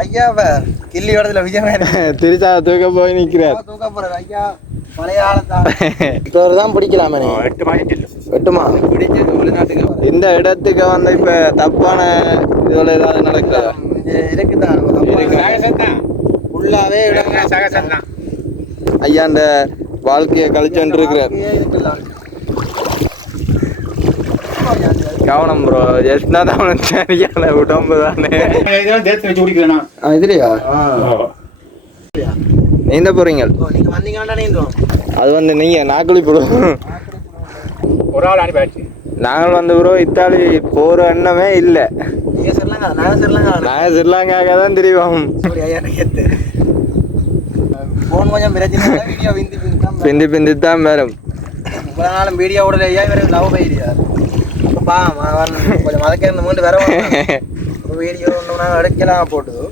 ஐயா இப்ப கிள்ளி இடத்துல விஜயமே திருச்சா தூக்க போய் நிக்கிறார். தூக்க போறது ஐயா பழைய ஆளத்தான் இப்போ தான் பிடிக்கலாமே நீ. எட்டு மாதம் செல்லு வெட்டுமா பிடிச்சி வெளிநாட்டுக்கு இந்த இடத்துக்கு வந்து இப்ப தப்பான இதுல ஏதாவது நடக்குதா? இருக்குதான் ஃபுல்லாவே ஐயா அந்த வாழ்க்கையை கழிச்சுட்டு இருக்கிறார். கவனம் ப்ரோ ஜஸ்ட்னா தான் சரியான உடம்பு தானே. இதுலையா? நீந்த போறீங்க. அது வந்து நீங்க நாக்குழி போடுவோம் ஒரு ஆள் அனுப்பியாச்சு நாங்கள் வந்து ப்ரோ இத்தாலி போற எண்ணமே இல்லை. நீங்க ஸ்ரீலங்காக தான் தெரியும் அப்படி ஐயா கேட்டு ஃபோன் கொஞ்சம் பிரச்சனை இல்லை வீடியோ விந்தி விந்தி தான் பிந்தி பிந்தி தான் வரும். இவ்வளோ நாளும் வீடியோ விடல ஐயா இவரு லவ் பைடியா பா கொஞ்சம் மதக்க இருந்து மூண்டு வர வீடியோ ஒன்று நாங்கள் எடுக்கலாம் போட்டுது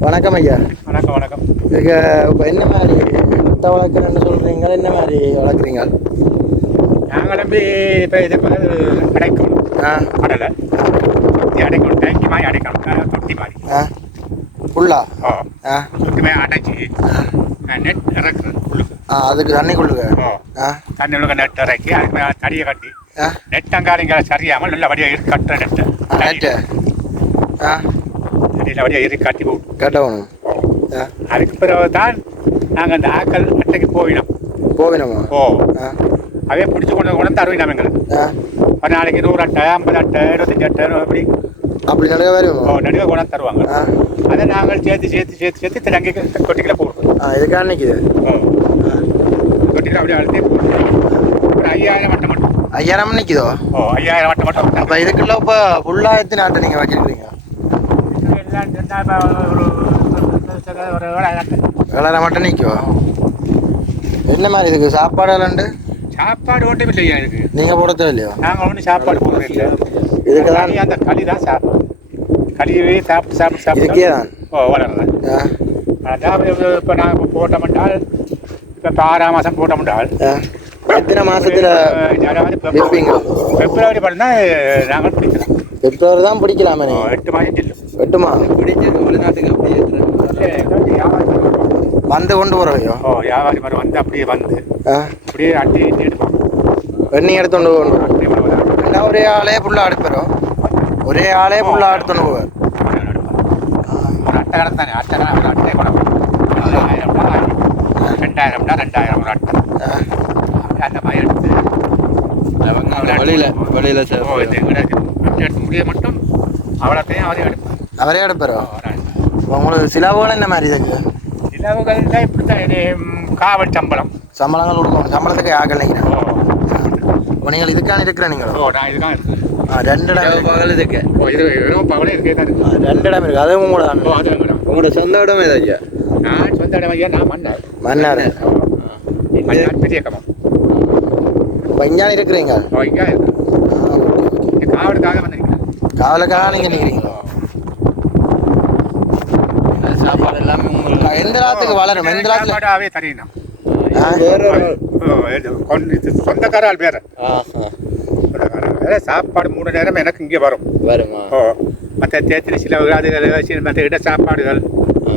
வணக்கம் ஐயா. வணக்கம் வணக்கம். இதுக்கு இப்போ என்ன மாதிரி முட்டை வளர்க்குறேன்னு சொல்கிறீங்க என்ன மாதிரி வளர்க்குறீங்க? நாங்கள் நம்பி இப்போ இதை ஆ. கடலை இது அடைக்கணும் டேங்கி மாதிரி அடைக்கணும் அஹ் தொட்டி மாதிரி. ஆ. ஃபுல்லா ஆ. மாதிரி அடைச்சி. நெட் இறக்குறது அதுக்கு தண்ணிக்குள்ளுங்க ஓ ஆ. தண்ணி உள்ள நெட் இறக்கி அதுக்கு தடியை கட்டி. நெட் அங்காளிங்க சரியாமல் நல்ல வடியாக இரு கட்டுற நெட்டை நைட்டு ஆ தடியில். வடியாக இரு கட்டி போட்டு கட்டணும் அதுக்கு பிறகு தான் நாங்கள் அந்த ஆக்கள் அட்டைக்கு போயினோம் போகணுமா? ஓ. அவே பிடிச்சி கொண்டு வந்து கொண்டு தருவினோம் எங்களுக்கு ஆ. ஒரு நாளைக்கு நூறு அட்டை ஐம்பது அட்டை இருபத்தஞ்சு அட்டை அப்படி. அப்படி நடுக ஓ வருமா நடுவே கொண்டாந்து தருவாங்க. அதை நாங்கள் சேர்த்து சேர்த்து சேர்த்து சேர்த்து போடுறோம் ஆ இதுக்காக நிற்கிது தொட்டிக்கில் அப்படியே அழுத்தே ஒரு ஐயாயிரம் வட்டம் மட்டும் ஐயாயிரம் நிற்கிதோ ஓ ஐயாயிரம் வட்டம் மட்டும் அப்போ இதுக்குள்ள இப்போ ஃபுல்லாக எத்தனை ஆட்டை நீங்கள் வச்சிருக்கிறீங்க. ஏழாயிரம் மட்டும் நிற்கும் என்ன மாதிரி இதுக்கு சாப்பாடு விளாண்டு சாப்பாடு ஒன்றும் இல்லையா இதுக்கு நீங்கள் போட தேவையில்லையோ நாங்கள் ஒன்றும் சாப்பாடு போடுறது இல்லை இதுக்கு தான் அந்த களி தான் சாப்பாடு களியவே சாப்பிட்டு சாப்பிட்டு சாப்பிட்டு தான் ஓ வளர்றேன் அதாவது இப்போ நாங்கள் இப்போ போட்டோம்னால் இப்போ இப்போ ஆறாம் மாதம் போட்டோம்னால் எத்தனை மாசத்துல அதாவது விற்பீங்க? பிப்ரவரி படம் நாங்கள் பிடிக்கலாம். பெற்றோர் தான் பிடிக்கலாமே. எட்டு மாதம் செல்லும். வெட்டுமா பிடிச்சி வெளிநாட்டுக்கு அப்படியே வந்து கொண்டு போகிறவையோ ஓ வியாபாரி மாதிரி வந்து அப்படியே வந்து. அப்படியே அட்டி எடுப்பாங்க வெண்ணி எடுத்துட்டு கொண்டு போகணும். ஒரே ஆளே ஃபுல்லாக அடுப்பாரோ ஒரே ஆளே ஃபுல்லாக எடுத்துட்டு. ஒரு அட்டை கணக்கு தானே. அட்டை ஒரு அட்டை கொண்டு போகணும். ஆயிரம்னா ஆயிரம். ரெண்டாயிரம்னா ரெண்டாயிரம் ஒரு அட்டை ஆ அப்படியே அந்த மாதிரி எடுத்து வெளியில வெளியில எடுத்து முடிய மட்டும் அவ்வளோத்தையும் அவரே எடுப்பாங்க அவரே எடுப்பாரோ. உங்களுக்கு சிலவுகள் என்ன மாதிரி இதுக்கு இலவுகள் தான் இப்படி தான் இது காவல் சம்பளம் சம்பளங்கள் கொடுக்கணும் சம்பளத்துக்கு ஆகல இப்போ நீங்கள் இதுக்கான இருக்கிற நீங்களோ ஓ நான் இருக்கு ஆ, ரெண்டு இடம் இருக்கு. பகல் இது இருக்கே தான் இருக்கு ரெண்டு இடம் இருக்கு அதுவும் வேணும். உங்களோட சொந்த இடம் ஏதா ஐயா நான் சொந்த இடம் ஐயா நான் மன்னர். மன்னார். மன்னர் பெரிய கமம் இங்கே இருக்கிறீங்க? ஓ இங்கே இருக்கு ஆ, ஓகே, ஓகே. இங்க காவலுக்காக வந்து காவலுக்காக நீங்கள் நிற்கிறீங்களோ சாப்பாடு எல்லாமே உங்களுக்கு எந்த நாத்துக்கு வளரும் எந்த சாப்பாடாவே தரணும் ஆ? ஓ, இது கொண்டு- இது சொந்தக்கார ஆள் பேர் சொந்தக்கார வேற. சாப்பாடு மூணு நேரம் எனக்கு இங்கே வரும். வருமா? மற்ற தேத்திரி சில அதுகள் மற்ற இட சாப்பாடுகள்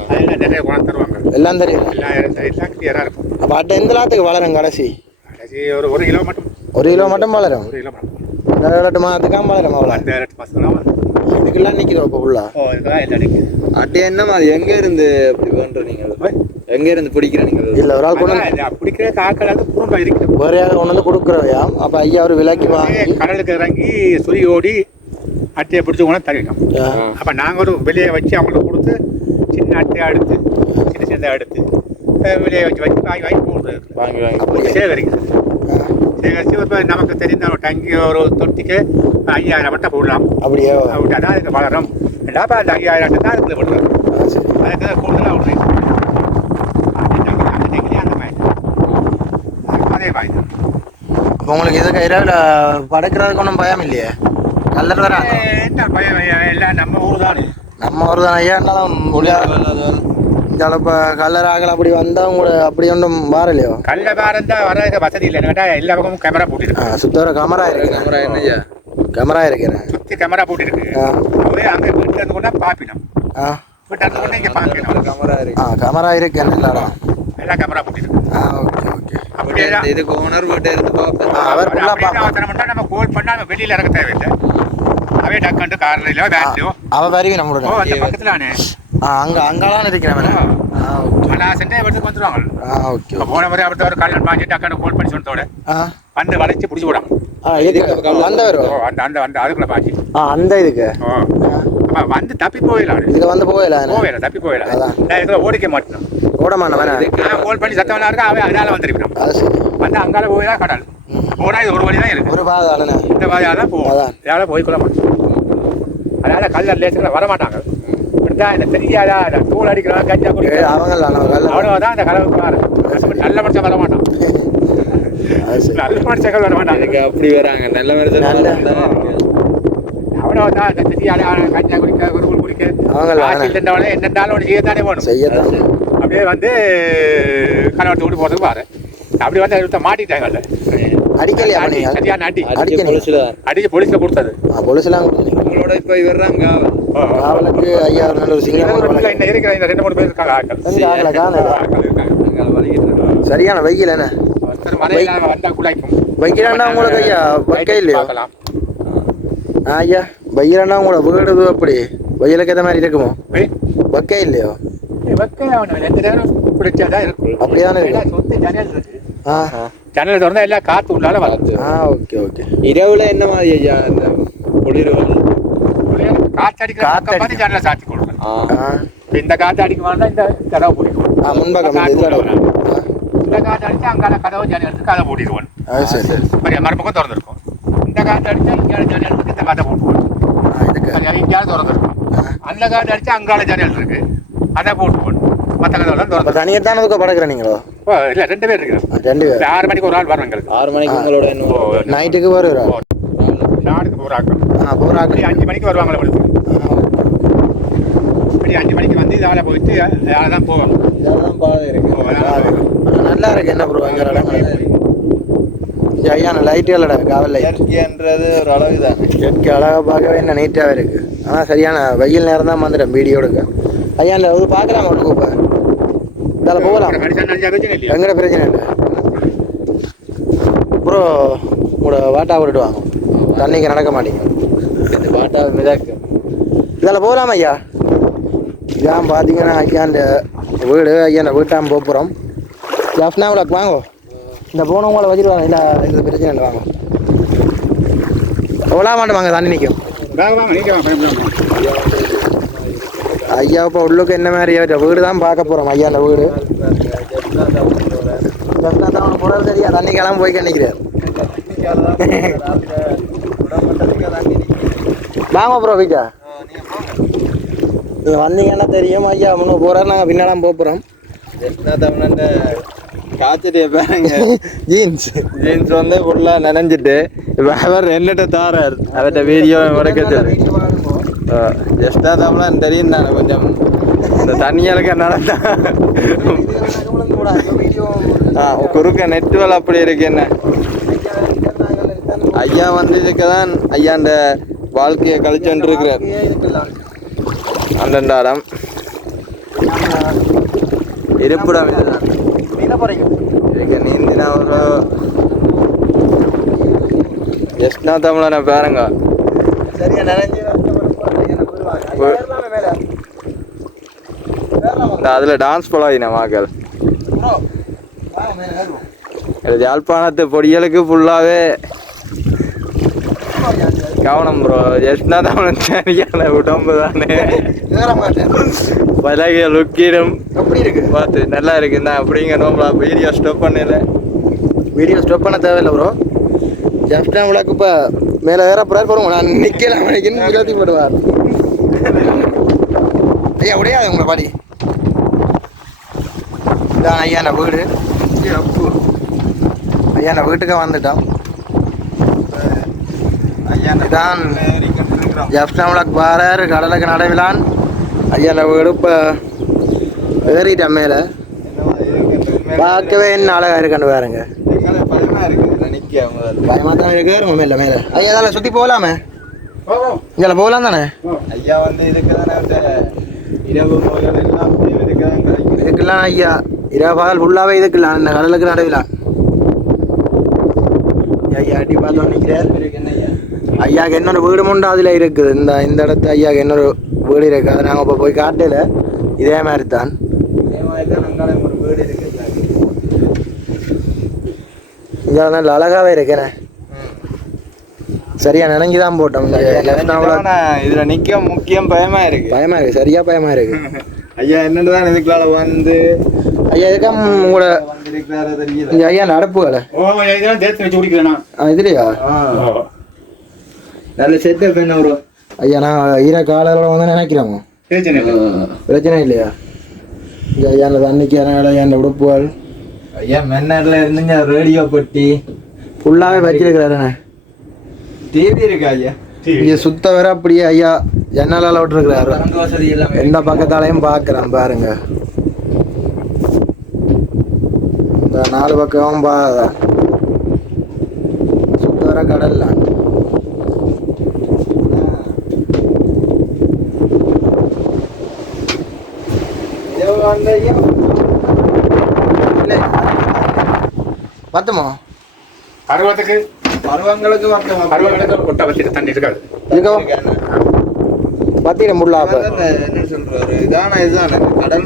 அதெல்லாம் நிறைய கொண்டு தருவாங்க எல்லாம் தெரியும் எல்லாம் எல்லாம் கிளியராக இருக்கும் அப்போ அட்டை எந்த நாத்துக்கு வளரும் கடைசி கடைசி ஒரு ஒரு கிலோ மட்டும் ஒரு கிலோ மட்டும் வளரும் ஒரு கிலோ மட்டும் இந்த ரெண்டு மாதத்துக்காக வளரும் அவ்வளோ அந்த ரெண்டு மாதம் தான் வந்து இதுக்கெல்லாம் நிற்கிதோ இப்போ ஃபுல்லா ஓ இதுதான் எல்லாம் நிற்குது அட்டை என்ன மாதிரி எங்க இருந்து இப்படி பண்ற நீங்க எங்க இருந்து பிடிக்கிற நீங்க இல்லை ஒரு ஆள் கொண்டு வந்து பிடிக்கிற காக்கள் அது குறும்ப இருக்குது வேற யாரும் கொண்டு வந்து கொடுக்குறவையா அப்போ ஐயா ஒரு விலைக்கு வாங்கி கடலுக்கு இறங்கி சுரி ஓடி அட்டையை பிடிச்சி கொண்டு ஆ, அப்போ நாங்கள் ஒரு வெளியே வச்சு அவங்களுக்கு கொடுத்து சின்ன அட்டையை எடுத்து சின்ன சின்னதாக எடுத்து வெளியே வச்சு வச்சு வாங்கி வாங்கி போடுறது. வாங்கி வாங்கி சேகரிக்கிறது. சேகரித்து இப்போ நமக்கு தெரிந்த ஒரு டங்கி ஒரு தொட்டிக்கு ஐயாயிரம் மட்டும் போடலாம். அப்படியே? அப்படி தான் அதுக்கு வளரும். லாபம் அந்த ஐயாயிரம் தான் அதுக்கு சரி. அதுக்கு கூடுதலாக அப்போ உங்களுக்கு இதுக்கு இரவில் படுக்கிறதுக்கு ஒன்றும் பயம் இல்லையே? கல்லர் வராங்க என்ன பயம்? ஐயா, எல்லாம் நம்ம ஊர் தானே. நம்ம ஒரு தான். ஐயா இருந்தாலும் இந்த அளவு கல்லர் ஆகல அப்படி வந்தால் உங்களை அப்படி ஒன்றும் வாரலையோ? கல்ல பாரம் தான் வர வசதி இல்லை. கேட்டால் எல்லா பக்கமும் கேமரா போட்டுருக்கு. சுத்தவர கேமரா இருக்கு. கேமரா என்ன ஐயா கேமரா இருக்கிறேன் சுத்தி கேமரா போட்டு இருக்கு ஆ. அவரே அங்க வீட்டுல இருந்து கொண்டா பாப்பினோம். ஆ. வீட்டுல இருந்து கொண்டா இங்க பாக்கணும் கேமரா இருக்கு. ஆ கேமரா இருக்கு நல்ல இடம் எல்லாம் கேமரா போட்டு இருக்கு ஆ ஓகே ஓகே. அப்படியே இதுக்கு ஓனர் வீட்டை இருந்து அவர் பார்ப்போம் அவசரம் பண்ணா நம்ம கோல் பண்ணா நம்ம வெளியில இறங்க தேவையில்லை. கார்ல இல்ல வேன்லயோ. அவ வருவி ஓ நம்மளோட அந்த பக்கத்துலானே அங்கே ஆ ஓகே. ஆனா சென்னை எடுத்து வந்துருவாங்க. ஓகே போன முறை அப்படி ஒரு கல்யாணம் பாஞ்சு டக்குன்னு கோல் பண்ணி சொன்னதோட வந்து வளைச்சு பிடிச்சி விடாங்க அந்த ஓ வருவா அந்த அந்த அந்த அதுக்குள்ள பாஞ்சு அந்த இதுக்கு? வந்து தப்பி போயிடலாம் இதுக்கு வந்து போகல போவேல தப்பி போயிடலாம். நான் இதுல ஓடிக்க மாட்டேன். ஓட மாட்டேன் கோல் பண்ணி சத்தம் இருக்கா? அவன் அதனால வந்திருக்கணும் அது சரி. வந்து அங்கால போய் தான் கடல் போனா இது ஒரு வழி தான் இருக்கு. ஒரு பாதை அண்ணே இந்த தான் போகும். அதான். போய்க்கொள்ள மாட்டோம் அதனால கல்லர் லேசுகளை வர மாட்டாங்க இப்படிதான் இந்த தெரியாதா? இந்த தூள் அடிக்கிறவங்க கஞ்சா குடிக்கிறவங்க அவங்க அவ்வளவுதான் இந்த கலவுக்கு வர நல்ல மனுஷன் வர மாட்டான் அது நல்ல மனுஷங்கள் வர மாட்டாங்க அப்படி வராங்க. நல்ல மனுஷன் நல்ல- தான் இந்த தெரியாத? கஞ்சா குடிக்க குருகுல் குடிக்க. இல்லைன்றவனே என்னென்றாலும் ஒன்று செய்யத்தானே வேணும். செய்யத்தான். அப்படியே வந்து கலவரத்தை விட்டு போறதுக்கு பாரு. அப்படி வந்து ஒருத்தன் மாட்டிட்டாங்கல்ல அடிக்கலையா சரியான அடி. அடிச்சு போலீஸ்ல கொடுத்தது. கொடுத்தீங்க உங்களோட இப்ப வர்றாங்க. காவலுக்கு ஐயா நல்ல ஒரு சிங்கம் இருக்கிற ரெண்டு மூணு பேர் இருக்காங்க. இருக்கோம். சரியான வெயில் என்ன? வைக்கிறாண்டா உங்களுக்கு ஐயா? வைக்க இல்லையோ? பார்க்கலாம் ஆ, ஐயா வைக்கிறாண்டா உங்களோட வீடு அப்படி வெயிலுக்கு ஏற்ற மாதிரி இருக்குமோ? வைக்க இல்லையோ? அப்படிதானே இருக்கு. ஆ. ஜன்னல் திறந்தா எல்லாம் காத்து உள்ளால வளர்ந்து ஆ ஓகே ஓகே. இரவுல என்ன மாதிரி ஐயா இந்த குளிர்கள் காத்து அடிக்கிற காத்து பக்கம் பார்த்து ஜன்னலை சாத்தி இப்ப இந்த காத்து அடிக்குமானா இந்த கதவை பிடிக்கும் இந்த காத்து அடிச்சா அங்கால கதவை ஜன்னல் எடுத்து கதை பூட்டிடுவோம் சரி மறுபக்கம் திறந்துருக்கும் இந்த காத்து அடிச்சா இங்கே ஜன்னல் எடுத்து இந்த கதை போட்டுவோம் இங்கேயாவது திறந்துருக்கும் அந்த காத்து அடிச்சா அங்கால ஜன்னல் இருக்கு அதை போட்டுவோம் மற்ற கதவெல்லாம் திறந்து தனியாக தானே படக்குற நீங்களோ இல்ல ரெண்டு பேர் இருக்கிறோம் ரெண்டு பேர் ஆறு மணிக்கு ஒரு ஆள் வரும் எங்களுக்கு ஆறு மணிக்கு உங்களோட நைட்டுக்கு வருகிறா போறாங்க. ஆ அஞ்சு மணிக்கு வருவாங்களே உங்களுக்கு இப்படி அஞ்சு மணிக்கு வந்து இதால போயிட்டு யாரை தான் போவாங்க. இதெல்லாம் பாதை இருக்கு. நல்லா இருக்கு. என்ன ப்ரோ இங்கே இடங்கள் இங்க ஐயா லைட்டு இல்லடா காவல் லைட் இயற்கைன்றது ஒரு அளவு தானே இயற்கை அழகாக பார்க்கவே என்ன நீட்டாகவே இருக்கு. ஆனால் சரியான வெயில் நேரம் தான் வந்துட்டேன் வீடியோ எடுக்க. ஐயா இந்த இது பார்க்கலாமா ஒன்று இப்போ இதில் போகலாம். எங்கட பிரச்சனை இல்லை. ப்ரோ உங்களோட வாட்டா விட்டுட்டு வாங்க. தண்ணிக்கு நடக்க மாட்டீங்க இந்த பாட்டா மிதக்கு. இதில் போகலாம் ஐயா. இதான் பார்த்தீங்கன்னா ஐயாண்ட வீடு ஐயாண்ட வீட்டாம் போகிறோம் ஜஃப்னா உலக்கு வாங்கோ. இந்த போனவங்கள வச்சுட்டு வாங்க. இல்லை இது பிரச்சனை இல்லை வாங்க. எவ்வளோ மாட்டோம் வாங்க? தண்ணி நிற்கும் வாங்க வாங்க நீங்க வாங்க பயப்படாம ஐயா இப்போ உள்ளுக்கு என்ன மாதிரி வீடு தான் பார்க்க போகிறோம் ஐயா அந்த வீடு. ஜஃப்னா தான் போகிறது சரியா தண்ணி கிளம்ப போய் நிற்கிறார் வாங்க ப்ரோ வீட்டா நீங்கள் வந்தீங்கன்னா தெரியும்? ஐயா முன்னு போகிறாரு நாங்கள் பின்னாலாம் போக போகிறோம் காய்ச்சடிய பாருங்க. ஜீன்ஸ் ஜீன்ஸ் வந்து ஃபுல்லா நனைஞ்சிட்டு இப்ப அவர் என்னட்ட தாரார். அவர்கிட்ட வீடியோ உடைக்கிறது ஜெஸ்டா தமிழன் தெரியும் தானே கொஞ்சம் இந்த தண்ணியாளுக்கு நடந்தா. ஆ குறுக்க நெட்வல் அப்படி இருக்கு என்ன? ஐயா வந்து இதுக்கு தான் ஐயாண்ட வாழ்க்கையை கழிச்சுட்டு இருக்கிறார் அந்தந்த இடம் இருப்பிடம் இதுதான் இதுக்கு நீந்தினா ஒரு எஸ்னா தமிழனை பாருங்க அதுல டான்ஸ் பழகின மக்கள் யாழ்ப்பாணத்து பொடியலுக்கு ஃபுல்லாவே கவனம் ப்ரோ எஸ்னா தமிழன் சரியான உடம்பு தானே. பலகைய லுக்கிடும். எப்படி இருக்கு? பார்த்து நல்லா இருக்கு நான் அப்படிங்க நோம்பலா? வீடியோ ஸ்டாப் பண்ணல. வீடியோ ஸ்டாப் பண்ண தேவையில்லை ப்ரோ ஜஸ்ட் நம்மளுக்கு இப்போ மேலே ஏற போகிறார் போகிறோம் நான் நிற்கலாம் நினைக்கணும் முஜாத்தி போடுவார். ஐயா உடையாது உங்களை பாடி? இதான் ஐயா நான் வீடு. ஐயா நான் வீட்டுக்கு வந்துட்டோம். இதான் நம்மளுக்கு பாராரு கடலுக்கு நடவிலான் ஐயா வீடு இப்போ ஏறிட்டேன் மேலே. பார்க்கவே என்ன அழகா இருக்குன்னு பாருங்க. பயமா தான் இருக்கு இருங்க மேல மேல. ஐயா அதில் சுற்றி போகலாமே இதில் போகலாம் தானே? ஐயா வந்து தானே தான் இதுக்கெல்லாம் ஐயா இரவு பகல் ஃபுல்லாகவே இதுக்கெல்லாம் இந்த கடலுக்கு நடுவில் ஐயா அடி பார்த்தோம் நிற்கிறார் ஐயா. ஐயாக்கு இன்னொரு வீடு முண்டு அதில் இருக்குது இந்த இந்த இடத்து ஐயாக்கு இன்னொரு வீடு இருக்குது அதை நாங்கள் இப்போ போய் காட்டல இதே மாதிரி தான் இதே மாதிரி தான் அங்காள ஒரு வீடு இருக்கு ஐயாக்கு. இங்கே நல்ல அழகாகவே இருக்கேனே சரியா நினைஞ்சு தான் போட்டோம் இதுல நிக்க முக்கியம் பயமா இருக்கு பயமா இருக்கு சரியா பயமா இருக்கு ஐயா என்னன்னு தான் இதுக்குள்ளால வந்து ஐயா இதுக்கா உங்களோட ஐயா நடப்புகளை ஓ இதெல்லாம் தேர்த்து வச்சு குடிக்கிறேன் இதுலையா. நல்ல செட்டப் என்ன ப்ரோ ஐயா நான் ஈர காலையில் வந்து நினைக்கிறோம் பிரச்சனை. பிரச்சனை இல்லையா? ஐயா அந்த தண்ணிக்கு ஐயா அந்த உடுப்புகள். ஐயா மென்னர்ல இருந்துங்க ரேடியோ பெட்டி. ஃபுல்லாகவே வச்சிருக்கிறாருண்ணே டிவி இருக்கா ஐயா? இங்கே சுத்த வர அப்படியே ஐயா ஜன்னலால் விட்டுருக்கிறாரு. எந்த பக்கத்தாலையும் பார்க்கலாம் பாருங்க. இந்த நாலு பக்கமும் பா சுத்த வர கடல்ல. இல்லை. பத்துமா பருவத்துக்கு பருவங்களுக்கு மட்டும் பருவங்களுக்கு கொட்டை வச்சுட்டு தண்ணி இருக்காது. இருக்கோ பத்திரம் முள்ளா என்ன சொல்றாரு? இதான இதுதானே கடல்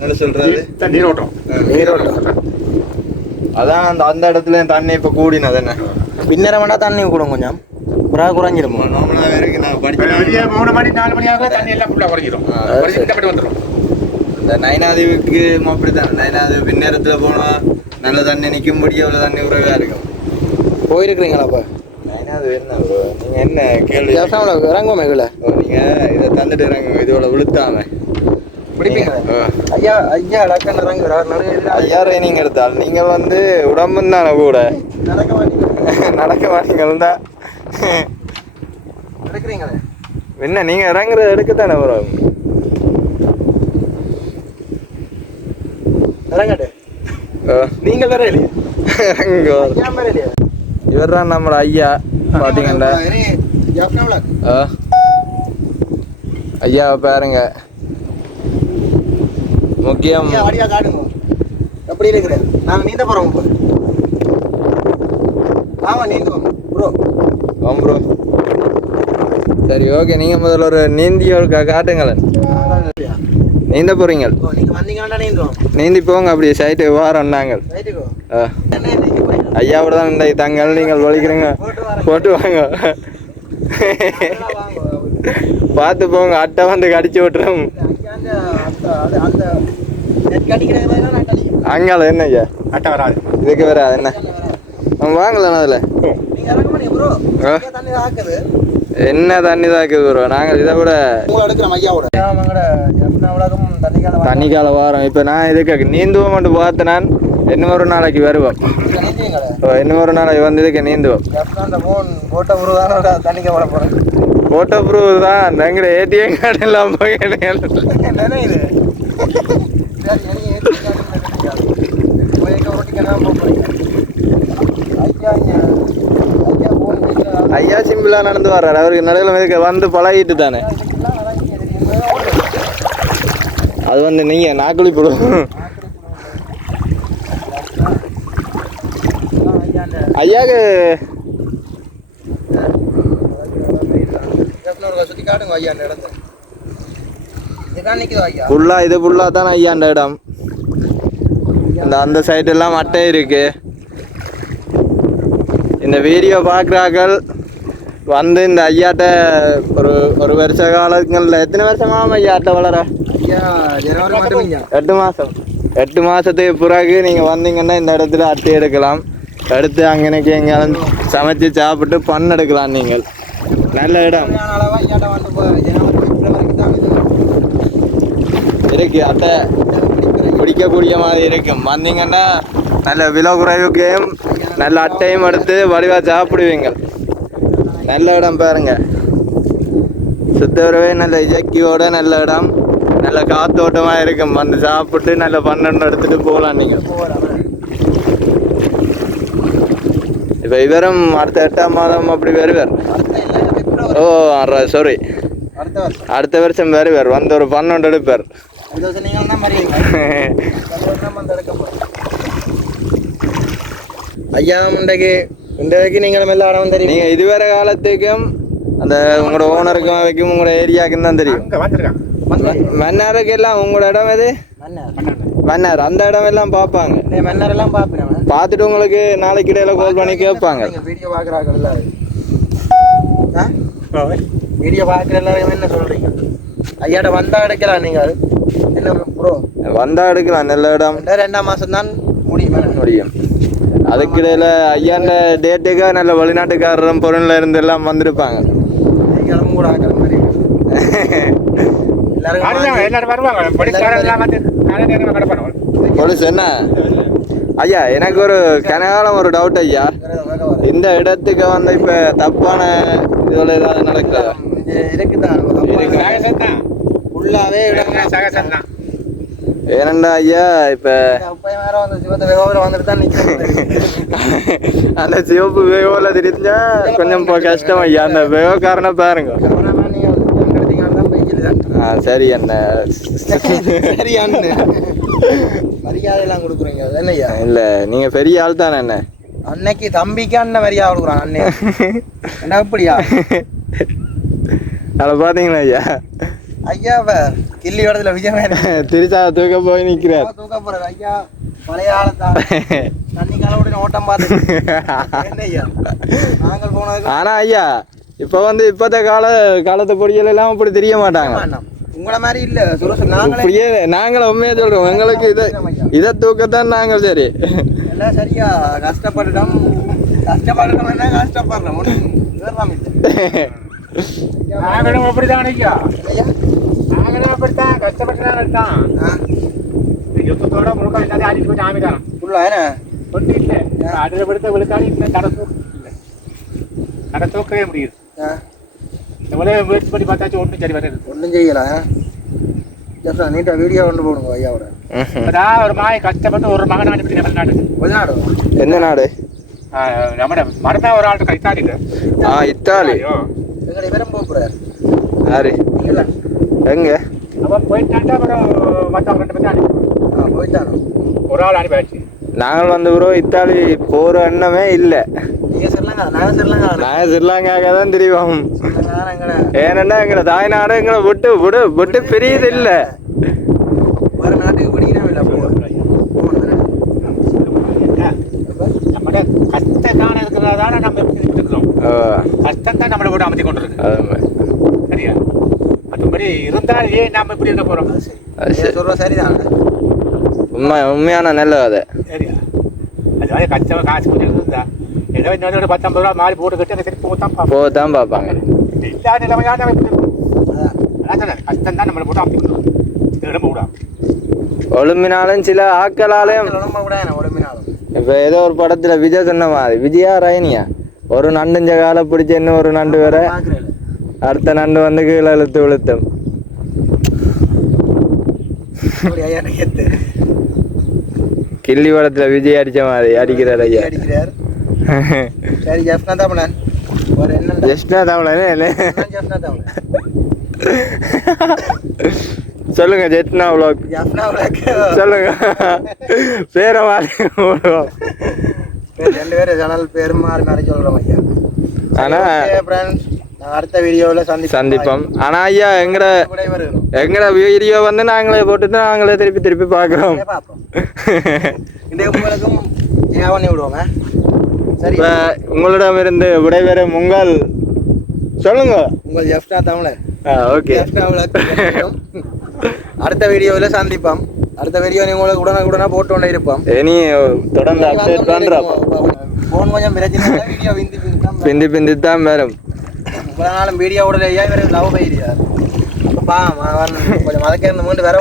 என்ன சொல்றாரு? நீரோட்டம் நீரோட்டம் அதான் அந்த அந்த இடத்துல தண்ணி இப்ப கூடினது என்ன? பின்னர வேண்டா தண்ணி கூடும் கொஞ்சம். புறா குறைஞ்சிருமோ நார்மலாவே இருக்கு நான் மூணு மணி நாலு மணி ஆக தண்ணி எல்லாம் ஃபுல்லாக குறைஞ்சிரும். ஆ, குறைஞ்சி இந்த படி வந்துடும் இந்த நயனாதேவிக்கு அப்படித்தான். நயனாதேவி பின்னேரத்துல போனா நல்ல தண்ணி நிக்கும்படி அவ்வளவு தண்ணி உறவா இருக்கும்? போயிருக்கிறீங்களா அப்ப நயனாதேவி என்ன bro? நீங்க என்ன கேள்வி? இறங்குவோமே கீழே ஓ, நீங்க இதை தந்துட்டு இறங்க இதோட விழுத்தாம. ஐயா ஐயா டக்குன்னு இறங்கி வராரு நடுவில் ஐயா ட்ரைனிங் எடுத்தால் நீங்கள் வந்து உடம்பும் தானே கூட? நடக்க மாட்டீங்க. நடக்க மாட்டீங்கள் தான். நடக்கிறீங்களே? என்ன நீங்க இறங்குறது எடுக்கத்தானே வரும் நீங்கள் வேற இல்லையா. ஐயா இவர் தான் நம்ம ஐயா பாத்தீங்கன்னா. ஐயாவை பாருங்க முக்கியம் ஐயா எப்படி இருக்கிற நாங்கள் நீந்த போகிறோம் இப்போ ஆமாம் நீந்துவோம் ப்ரோ ஆம் ப்ரோ சரி ஓகே நீங்க முதல்ல ஒரு நீந்தியோட காட்டுங்களேன் நீந்த போறீங்க ஓ நீங்கள் வந்தீங்கன்னா நீந்துவோம் நீந்தி போங்க அப்படியே சைட்டு வாரம் நாங்கள் போய் ஐயாவோட தான் இந்த தங்கள் நீங்கள் வலிக்கிறீங்க. போட்டு வாங்க. பார்த்து போங்க அட்டை வந்து கடிச்சு விட்டுரும். அங்கால என்ன ஐயா? அட்டை வராது. இதுக்கு வேற அது என்ன வாங்கலாம் அதில்? என்ன தண்ணி தாக்குது ப்ரோ நாங்கள் இதை விட தண்ணி கால வாரம். இப்போ நான் இதுக்கு நீந்துவோம் மட்டும் பார்த்து நான் இன்னும் ஒரு நாளைக்கு வருவோம் இன்னும் ஒரு நாளைக்கு வந்து இதுக்கு நீந்துவோம். ஃபோட்டோ ப்ரூஃப் தான் எங்கட ஏடிஎம் கார்டு எல்லாம் போய் ஐயா சிம்பிளா நடந்து வர்றாரு. அவருக்கு நடுவில் வந்து பழகிட்டு தானே. அது வந்து நீங்க நாக்குழி ஐயாக்கு காட்டுங்க ஐயா? ஃபுல்லா இது ஃபுல்லா தான் ஐயா அந்த இடம். இந்த அந்த சைடு எல்லாம் அட்டை இருக்கு. இந்த வீடியோ பார்க்குறாக்கள் வந்து இந்த ஐயாட்ட ஒரு ஒரு வருஷ காலங்களில் எத்தனை வருஷமாம் ஐயாட்ட வளர? எட்டு மாதம் எட்டு மாதத்துக்கு பிறகு நீங்கள் வந்தீங்கன்னா இந்த இடத்துல அட்டை எடுக்கலாம். எடுத்து அங்கனைக்கு எங்கேயாலும் சமைச்சு சாப்பிட்டு பண்ண எடுக்கலாம் நீங்கள். நல்ல இடம். இருக்கு அட்டை பிடிக்கக்கூடிய மாதிரி இருக்கும் வந்தீங்கன்னா நல்ல விலை குறைவுக்கையும் நல்ல அட்டையும் எடுத்து வடிவா சாப்பிடுவீங்க. நல்ல இடம் பாருங்க. சுத்தவரவே நல்ல இயற்கையோட நல்ல இடம். நல்ல காத்தோட்டமா இருக்கும் வந்து சாப்பிட்டு நல்ல பன்னெண்டு எடுத்துட்டு போகலாம் நீங்க. இப்போ இவரும் அடுத்த எட்டாம் மாதம் அப்படி வருவார். ஓ சாரி அடுத்த வருஷம் அடுத்த வருஷம் வருவார். வந்து ஒரு பன்னெண்டு எடுப்பார். நீங்கள் ஐயா இன்றைக்கு இன்றைக்கு நீங்கள் மெல்ல ஆடவும் தெரியும். நீங்க இதுவரை காலத்துக்கும் அந்த உங்களோட ஓனருக்கும் வைக்கும் உங்களோட ஏரியாவுக்கும் தான் தெரியும். அங்கே வந்திருக்கான் மன்னாருக்கு எல்லாம் உங்களோட இடம் எது? மன்னர். அந்த இடம் எல்லாம் பார்ப்பாங்க. மன்னர் எல்லாம் பார்ப்பேன் பார்த்துட்டு உங்களுக்கு நாளைக்கு இடையில கால் பண்ணி கேட்பாங்க. வீடியோ பார்க்குறாங்க எல்லாரும் ஆ? வீடியோ பார்க்குற எல்லாரும் என்ன சொல்கிறீங்க ஐயாட்ட வந்தா எடுக்கலாம் நீங்கள் என்ன ப்ரோ வந்தா எடுக்கலாம் நல்ல இடம். ரெண்டாம் மாதம் தான் முடியும். முடியும். அதுக்கு இடையில ஐயாண்ட டேட்டுக்காக நல்ல வெளிநாட்டுக்காரரும் பொருள்ல இருந்து எல்லாம் வந்திருப்பாங்க. நீங்களும் கூட ஆக்கிற மாதிரி. வருவாங்க எல்லாரும் வருவாங்க. பொலிஸ் என்ன? ஐயா எனக்கு ஒரு கனகாலம் ஒரு டவுட் ஐயா. இந்த இடத்துக்கு வந்து இப்ப தப்பான இதுல ஏதாவது நடக்குதா? ஏனண்டா ஐயா இப்ப அந்த சிவப்பு வேகோல தெரிஞ்சா கொஞ்சம் இப்போ கஷ்டம் ஐயா. அந்த வேகக்காரனை பாருங்க. கேமராமேன் நீங்கள் எடுத்தீங்கன்னா தான் பைக்கில் தான் ஆ சரி என்ன சரி அண்ணு. மரியாதையெல்லாம் கொடுக்குறீங்க என்னய்யா? இல்ல நீங்க பெரிய ஆள் தானே என்ன அன்னைக்கு தம்பிக்கு அண்ணன் மரியாதை கொடுக்குறான் அண்ணன் அப்படியா? அதை பாத்தீங்களா ஐயா? ஐயா இப்ப கிள்ளி இடத்துல விஜயமே திருச்சா தூக்க போய் நிக்கிறார் தூக்க போறாரு ஐயா. பழைய ஆளத்தா தண்ணி காலோட ஓட்டம் பார்த்து ஐயா நாங்கள் போனதுக்கு ஆனா ஐயா இப்ப வந்து இப்பத்த கால காலத்து பொடிகள் எல்லாம் அப்படி தெரிய மாட்டாங்க. உங்கள மாதிரி இல்ல சுரசு நாங்களே இப்படியே நாங்களும் உண்மையா சொல்றோம். எங்களுக்கு இதை இதை தூக்கத்தான் நாங்கள் சரி. எல்லாம் சரியா? கஷ்டப்பட்டுட்டோம். கஷ்டப்பட்டுட்டோம் என்ன கஷ்டப்படுறோம்? இல்லை. நாங்களும் அப்படிதான் ஐயா. நாங்களும் அப்படித்தான். கஷ்டப்பட்டு தான் இருக்கான். ஆ. யுத்தத்தோட முழுக்க எல்லாத்தையும் அடிச்சு போட்டு ஆமிதான் ஃபுல்லா என்ன? ஒன்றும் இல்லை. அதில் விடுத்த விழுக்காடி இல்லை நடத்தூ இல்லை நடத்தூக்கவே முடியுது ஆ எவ்வளோ முயற்சி பண்ணி பார்த்தாச்சும் ஒன்றும் சரி வராது. ஒன்றும் ஜஸ்ட் நீட்டாக வீடியோ கொண்டு போடுங்க ஐயாவோட அதான் ஒரு மாய கஷ்டப்பட்டு ஒரு மகன் அனுப்பி தமிழ்நாட்டுக்கு வெளிநாடு? எந்த நாடு? நம்ம மறந்தா ஒரு ஆள்கிட்ட கைத்தாடிக்கு ஆ இத்தாலி. எங்களை பேரும் போகிறார் யாரு? நீங்களா எங்க? அவன் போயிட்டாண்டா அப்புறம் மற்றவங்க ரெண்டு பேரும் அனுப்பி. ஆ போயிட்டானோ? ஒரு ஆள் அனுப்பியாச்சு நாங்கள் வந்து ப்ரோ இத்தாலி போற எண்ணமே இல்லை. நாங்கள் ஸ்ரீலங்காக தான் தெரியும். சொல்லலாங்க எங்களை தாய்நாடு எங்களை விட்டு விடு விட்டு பெரியது இல்லை வேறு நாட்டுக்கு படிக்கணும் இல்லை கஷ்டம் தானே இருக்கிறதால நம்ம இருக்கிறோம் கஷ்டம் தான் நம்மளை கூட அமைத்து கொண்டு இருக்கு சரியா? மற்றபடி இருந்தால் ஏன் நாம இப்படி இருக்க போறோம்? சரிதான். உண்மை உண்மையான நல்ல கதை சரியா? அது மாதிரி கஷ்டம் காசு கொஞ்சம் இருந்தா ஏதோ இன்னொரு பத்தொன்பது ரூபா மாறி போட்டு கட்டி சரி போத்தான் பார்ப்போம் போதான் பார்ப்பாங்க இல்லாத நிலைமையான கஷ்டம் தான் நம்மளை போட்டு இடம் விடாம. ஒழும்பினாலும் சில ஆக்களாலையும் இப்போ ஏதோ ஒரு படத்துல விஜய் சொன்ன மாதிரி விஜயா ரயனியா ஒரு நண்டுஞ்ச காலை பிடிச்ச இன்னும் ஒரு நண்டு வேற. அடுத்த நண்டு வந்து கீழே இழுத்து விழுத்தும் அப்படி கிள்ளி படத்துல விஜய் அடிச்ச மாதிரி அடிக்கிறார் ஐயா. அடிக்கிறார். சரி ஜெஃப்னா தமிழன் ஒரு என்ன ஜஸ்ட்னா தமிழனே என்ன? ஜெஃப்னா தமிழன் சொல்லுங்க ஜெட்னா உலக சொல்லுங்க. பேரை போடுவோம். ரெண்டு பேரும் சேனல் பேர் மாறி மாறி சொல்கிறோம் ஐயா. ஆனா அடுத்த வீடியோவில் சந்திப்போம். சந்திப்போம். ஆனா ஐயா எங்கட எங்கட வீடியோ வந்து நாங்களே போட்டுட்டு நாங்களே திருப்பி திருப்பி பார்க்குறோம். இன்றைய உங்களுக்கும் விடுவோங்க இப்ப உங்களிடமிருந்து விடைபெறும் உங்கள் சொல்லுங்க. உங்கள் ஜெஃப்னா தமிழன் ஓகே. அடுத்த வீடியோவில் சந்திப்போம். அடுத்த வீடியோ நீ உங்களுக்கு உடனே உடனே போட்டு கொண்டே இருப்போம். இனி தொடர்ந்து அப்டேட் பண்றோம். ஃபோன் கொஞ்சம் பிரச்சனை வீடியோ விந்தி பிந்தி பிந்தி தான் வரும். இவ்வளோ நாளும் வீடியோ விடலையா இவர் லவ் பைரியார் அப்பா கொஞ்சம் மதக்க மூண்டு வர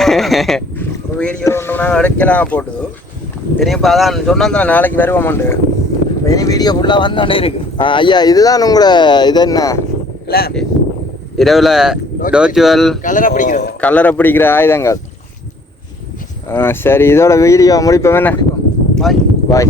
ஒரு வீடியோ ஒன்று எடுக்கலாம் போட்டுது இனி இப்போ அதான் சொன்னா நாளைக்கு வருவோம்ண்டு இனி வீடியோ ஃபுல்லாக வந்தோடனே இருக்கு. ஆ, ஐயா இதுதான் உங்களோட இது என்ன? இரவுல டோச்சுவல் கலராக பிடிக்கிறது. கலரை பிடிக்கிற ஆயுதங்கள். ஆ, சரி இதோட வீடியோ முடிப்போம் என்ன? பாய் பாய்